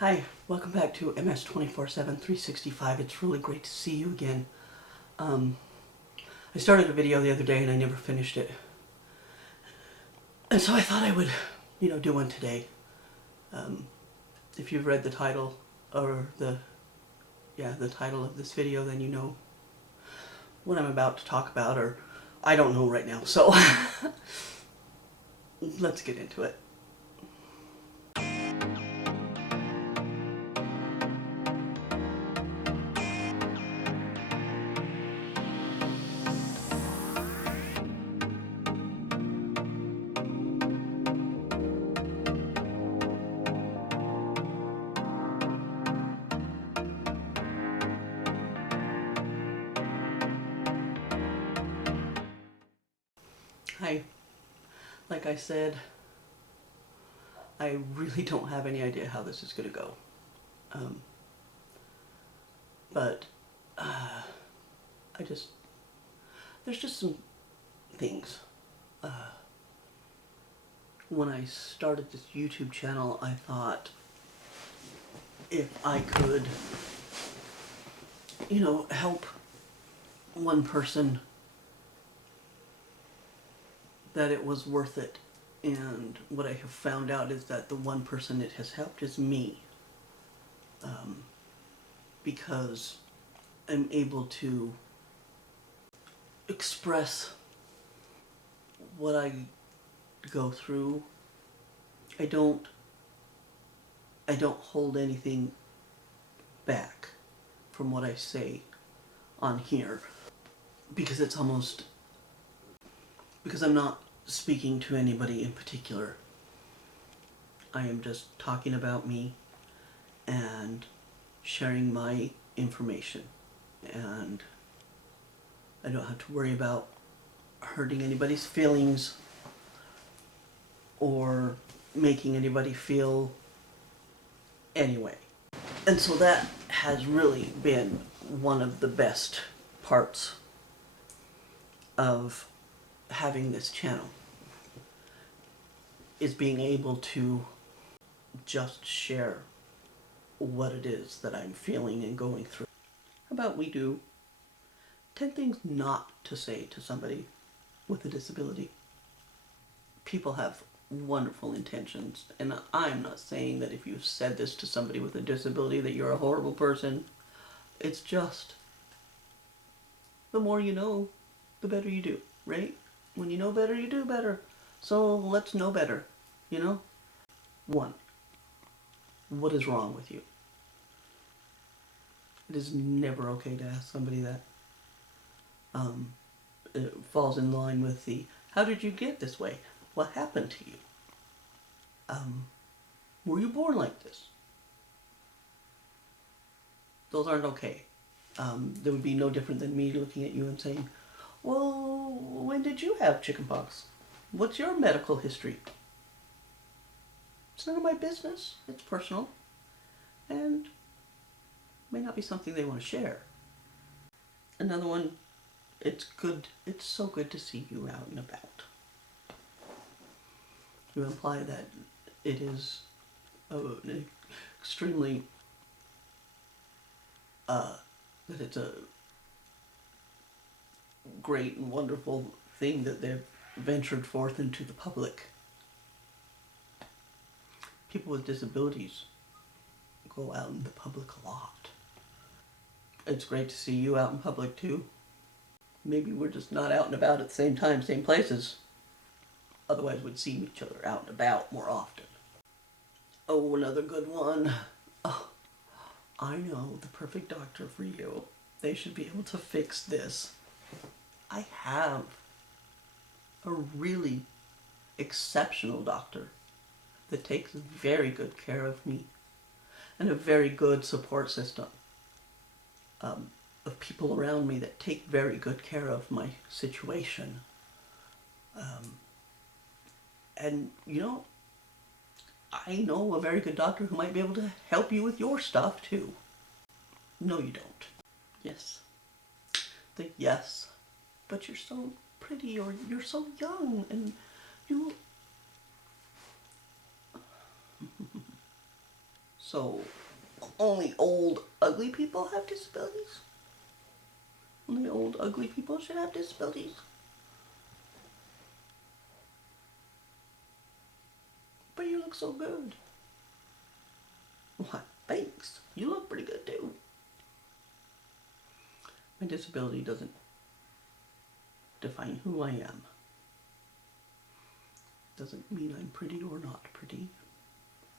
Hi, welcome back to MS 24/7 365. It's really great to see you again. I started a video the other day and I never finished it. And so I thought I would, do one today. If you've read the title or the title of this video, then you know what I'm about to talk about, or I don't know right now. So let's get into it. Hi, like I said, I really don't have any idea how this is going to go. But there's just some things. When I started this YouTube channel, I thought if I could, help one person, that it was worth it. And what I have found out is that the one person it has helped is me. Because I'm able to express what I go through. I don't hold anything back from what I say on here, because I'm not speaking to anybody in particular. I am just talking about me and sharing my information, and I don't have to worry about hurting anybody's feelings or making anybody feel anyway. And so that has really been one of the best parts of having this channel, is being able to just share what it is that I'm feeling and going through. How about we do 10 things not to say to somebody with a disability? People have wonderful intentions, and I'm not saying that if you've said this to somebody with a disability that you're a horrible person. It's just, the more you know, the better you do, right? When you know better, you do better. So let's know better, 1, what is wrong with you? It is never okay to ask somebody that. It falls in line with the, how did you get this way? What happened to you? Were you born like this? Those aren't okay. That would be no different than me looking at you and saying, well, when did you have chickenpox? What's your medical history? It's none of my business. It's personal. And may not be something they want to share. Another one, it's so good to see you out and about. You imply that it is an extremely, that it's a great and wonderful thing that they've ventured forth into the public. People with disabilities go out in the public a lot. It's great to see you out in public too. Maybe we're just not out and about at the same time, same places. Otherwise we'd see each other out and about more often. Oh, another good one. Oh, I know the perfect doctor for you. They should be able to fix this. I have a really exceptional doctor that takes very good care of me, and a very good support system of people around me that take very good care of my situation. And I know a very good doctor who might be able to help you with your stuff too. No, you don't. Yes. The yes. But you're so pretty, or you're so young, and you... So only old, ugly people have disabilities? Only old, ugly people should have disabilities? But you look so good. Why, thanks. You look pretty good too. My disability doesn't define who I am. Doesn't mean I'm pretty or not pretty,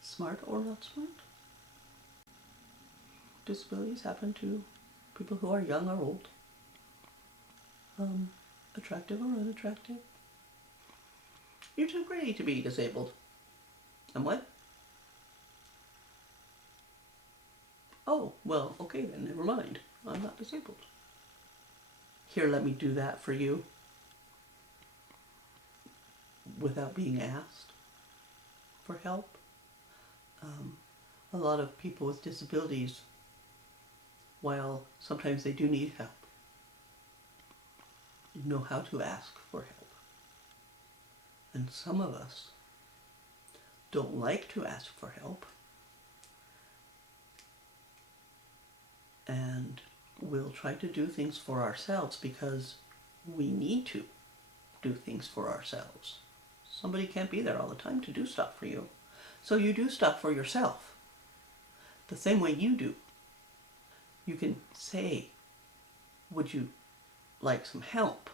smart or not smart. Disabilities happen to people who are young or old, attractive or unattractive. You're too pretty to be disabled. And what? Oh, well, okay then, never mind. I'm not disabled. Here, let me do that for you. Without being asked for help. A lot of people with disabilities, while sometimes they do need help, know how to ask for help. And some of us don't like to ask for help and we'll try to do things for ourselves because we need to do things for ourselves. Somebody can't be there all the time to do stuff for you. So you do stuff for yourself the same way you do. You can say, would you like some help?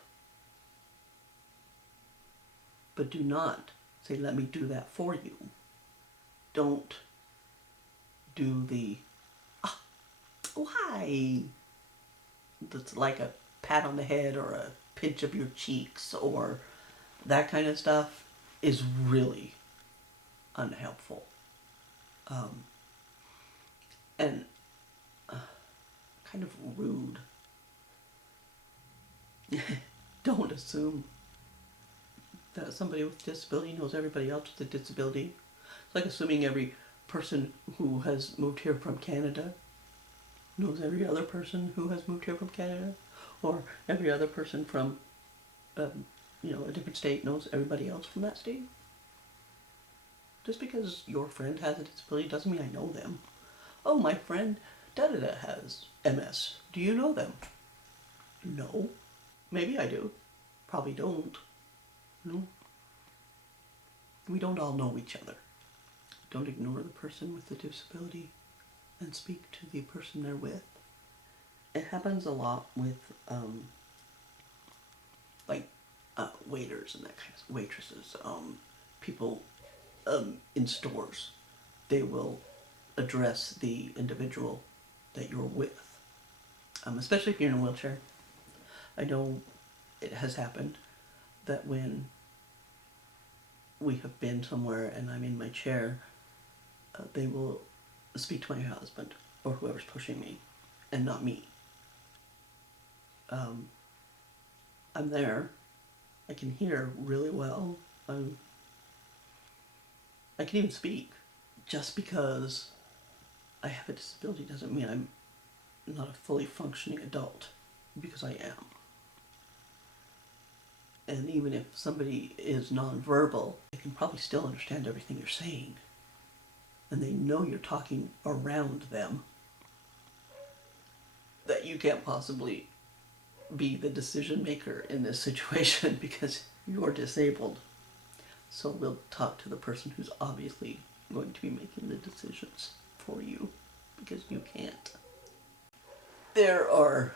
But do not say, let me do that for you. Don't do the, oh, hi. That's like a pat on the head or a pinch of your cheeks or that kind of stuff is really unhelpful. And kind of rude. Don't assume that somebody with a disability knows everybody else with a disability. It's like assuming every person who has moved here from Canada knows every other person who has moved here from Canada, or every other person from a different state knows everybody else from that state. Just because your friend has a disability doesn't mean I know them. Oh, my friend da-da-da has MS. Do you know them? No. Maybe I do. Probably don't. No. We don't all know each other. Don't ignore the person with the disability and speak to the person they're with. It happens a lot with waiters and that kind of waitresses, people in stores. They will address the individual that you're with, especially if you're in a wheelchair. I know it has happened that when we have been somewhere and I'm in my chair, they will speak to my husband or whoever's pushing me and not me. I'm there. I can hear really well. I can even speak. Just because I have a disability doesn't mean I'm not a fully functioning adult, because I am. And even if somebody is nonverbal, they can probably still understand everything you're saying. And they know you're talking around them. That you can't possibly be the decision maker in this situation because you're disabled. So we'll talk to the person who's obviously going to be making the decisions for you because you can't. There are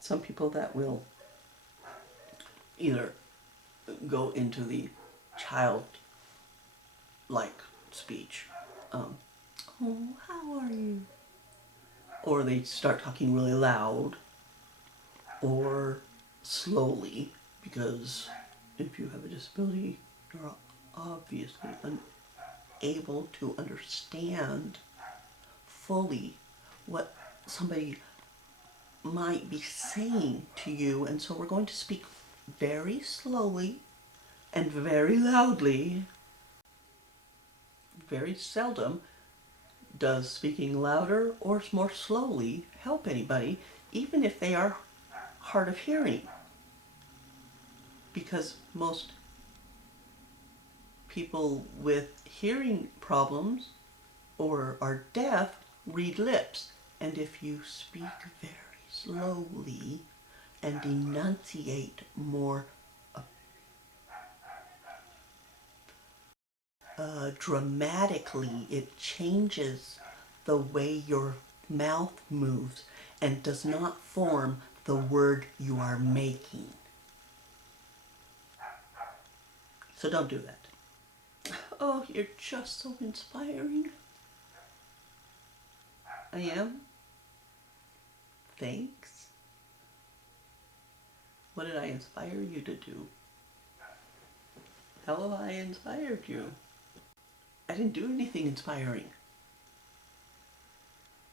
some people that will either go into the child-like speech. Oh, how are you? Or they start talking really loud or slowly, because if you have a disability, you're obviously unable to understand fully what somebody might be saying to you, and so we're going to speak very slowly and very loudly. Very seldom does speaking louder or more slowly help anybody, even if they are hard of hearing. Because most people with hearing problems or are deaf read lips. And if you speak very slowly and enunciate more dramatically, it changes the way your mouth moves and does not form the word you are making. So don't do that. Oh, you're just so inspiring. I am? Thanks. What did I inspire you to do? How have I inspired you? I didn't do anything inspiring.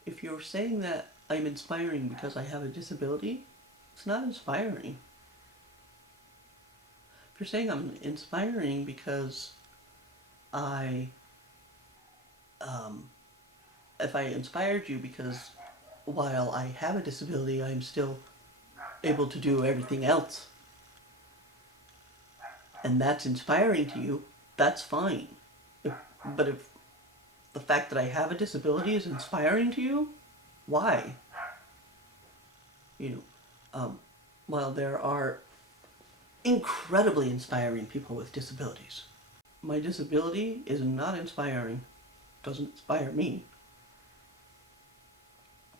If you're saying that I'm inspiring because I have a disability, it's not inspiring. If you're saying I'm inspiring because if I inspired you because while I have a disability, I'm still able to do everything else, and that's inspiring to you, that's fine. But if the fact that I have a disability is inspiring to you, why? You know, while there are incredibly inspiring people with disabilities, my disability is not inspiring. Doesn't inspire me.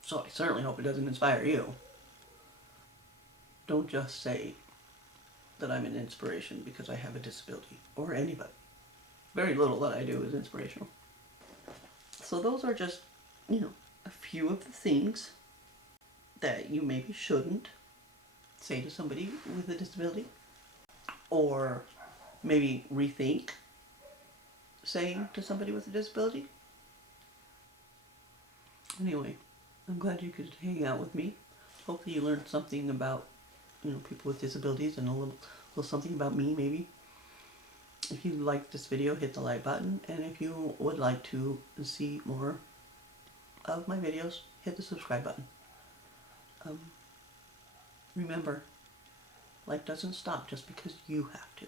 So I certainly hope it doesn't inspire you. Don't just say that I'm an inspiration because I have a disability, or anybody. Very little that I do is inspirational. So those are just, a few of the things that you maybe shouldn't say to somebody with a disability, or maybe rethink saying to somebody with a disability. Anyway, I'm glad you could hang out with me. Hopefully you learned something about, people with disabilities, and a little something about me maybe. If you liked this video, hit the like button, and if you would like to see more of my videos, hit the subscribe button. Remember, life doesn't stop just because you have to.